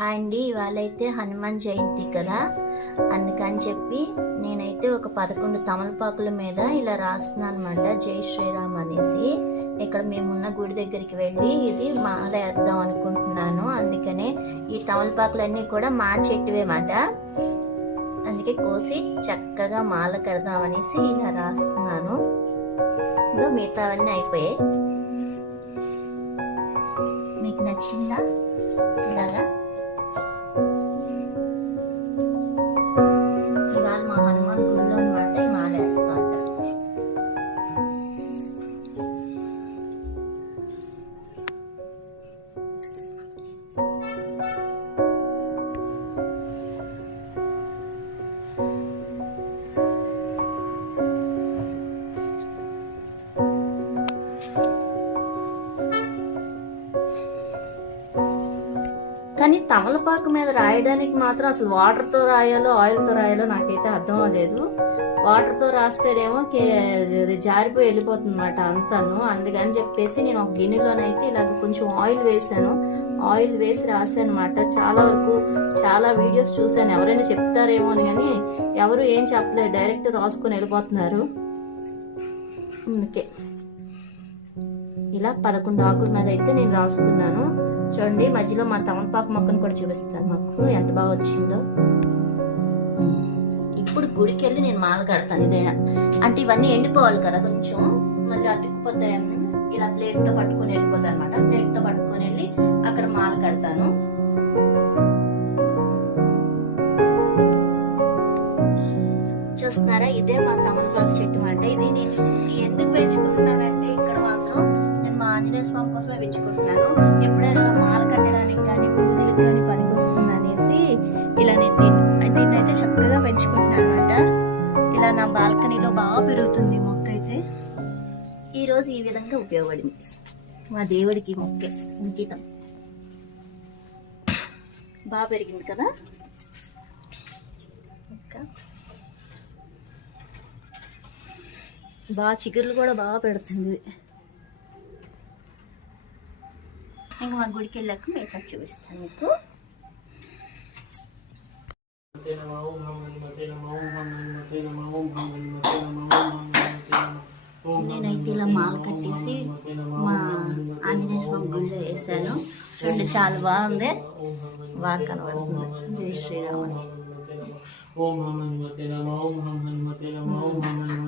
Hi అండి. ఇవాళ అయితే హనుమాన్ జయంతి కదా. అందుకని చెప్పి నేనైతే ఒక పదకొండు తమలపాకుల మీద ఇలా రాస్తున్నాను అనమాట జై శ్రీరామ్ అనేసి. ఇక్కడ మేమున్న గుడి దగ్గరికి వెళ్ళి ఇది మాల వేద్దాం అనుకుంటున్నాను. అందుకనే ఈ తమలపాకులన్నీ కూడా మా చెట్టువేమాట అందుకే కోసి చక్కగా మాల కడదాం అనేసి ఇలా రాస్తున్నాను. ఇంకా మిగతావన్నీ అయిపోయాయి. మీకు నచ్చిందా? కానీ తమలపాకు మీద రాయడానికి మాత్రం అసలు వాటర్తో రాయాలో ఆయిల్తో రాయాలో నాకైతే అర్థం అవ్వలేదు. వాటర్తో రాస్తేనేమో కే- అది జారిపోయి వెళ్ళిపోతుంది అనమాట అంతాను. అందుకని చెప్పేసి నేను ఒక గిన్నెలోనైతే ఇలాగ కొంచెం ఆయిల్ వేసాను. ఆయిల్ వేసి రాశాను అనమాట చాలా వరకు చాలా వీడియోస్ చూశాను. ఎవరైనా చెప్తారేమో అని కానీ ఎవరు ఏం చెప్పలేదు. డైరెక్ట్ రాసుకొని వెళ్ళిపోతున్నారు. అందుకే. ఇలా పదకొండు ఆకుల మీద అయితే నేను రాసుకున్నాను చూడండి మధ్యలో మా తమలపాకు మొక్కను కూడా చూపిస్తాను మాకు. ఎంత బాగా వచ్చిందో. ఇప్పుడు గుడికి వెళ్ళి నేను మాల కడతాను ఇదే. అంటే ఇవన్నీ ఎండిపోవాలి కదా కొంచెం. మళ్ళీ అతికిపోతాయని ఇలా ప్లేట్తో పట్టుకొని వెళ్ళిపోతాను అనమాట ప్లేట్తో పట్టుకొని వెళ్ళి అక్కడ మాల కడతాను. చూస్తున్నారా? ఇదే మా తమలపాకు చెట్టు అంటే ఇది నేను ఎందుకు పెంచుకుంటున్నానంటే ఇక్కడ మాత్రం నేను మా ఆంజనేయ స్వామి కోసమే పెంచుకుంటున్నాను. పూజలకు కానీ పనికి వస్తుంది అనేసి ఇలా నేను దీన్ని దీన్ని అయితే చక్కగా పెంచుకుంటున్నాను అనమాట ఇలా నా బాల్కనీలో బాగా పెరుగుతుంది మొక్క అయితే. ఈరోజు ఈ విధంగా ఉపయోగపడింది. మా దేవుడికి మొక్కే అంకితం. బాగా పెరిగింది కదా? ఇంకా? బాగా చిగుర్లు కూడా బాగా పెడుతుంది. ఇంకా మా గుడికి వెళ్ళాక మేకప్ చూపిస్తాను మీకు. నేనైతే ఇలా మాల కట్టేసి మా ఆంజనేయ స్వామి గుడిలో వేసాను. చూడండి చాలా బాగుంది. బాగా కనబడుతుంది. జై శ్రీరామ్ ఓం హనుమతే నమ ఓం హనుమతే నమ ఓం హనుమతే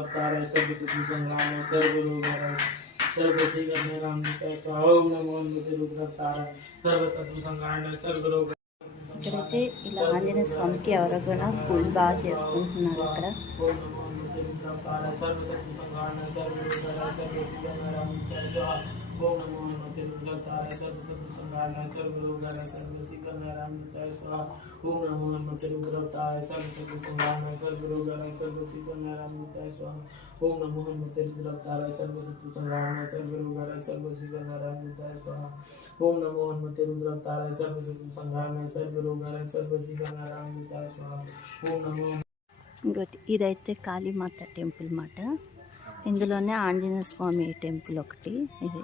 హనుమతే రుద్రావతారాయ సర్వసిద్ధి సంగ్రామాయ సర్వరోగాయ సర్వశ్రీకర్ణే రామనికాయ స్వాహ ఓం నమో హనుమతే రుద్రావతారాయ సర్వశత్రు సంగ్రామాయ సర్వరోగ ఇక్కడైతే ఇలా ఆంజనేయ స్వామికి ఎవరో కూడా పూజ బాగా చేసుకుంటున్నారు ఇక్కడ ఓం నమో హనుమతే రుద్రావతారాయ సర్వశత్రు సంగ్రామాయ సర్వరోగాయ సర్వశ్రీకర్ణే రామనికాయ స్వాహ ఓం నమో హనుమతే రుద్రావతారాయ సర్వశత్రు సంగ్రామాయ సర్వరోగాయ సర్వశ్రీకర్ణే రామనికాయ స్వాహ ఓం నమో హనుమతే రుద్రావతారాయ సర్వశత్రు సంగ్రామాయ సర్వరోగాయ సర్వశ్రీకర్ణే రామనికాయ స్వాహ ఓం నమో హనుమతే రుద్రావతారాయ సర్వశత్రు సంగ్రామాయ సర్వరోగాయ సర్వశ్రీకర్ణే రామనికాయ స్వాహ ఓం నమో హనుమతే రుద్రావతారాయ సర్వశత్రు సంగ్రామాయ సర్వరోగాయ సర్వశ్రీకర్ణే రామనికాయ స్వాహ ఓం నమో ఇంకోటి ఇదైతే కాళీమాత టెంపుల్ మాట ఇందులోనే ఆంజనేయ స్వామి టెంపుల్ ఒకటి ఇది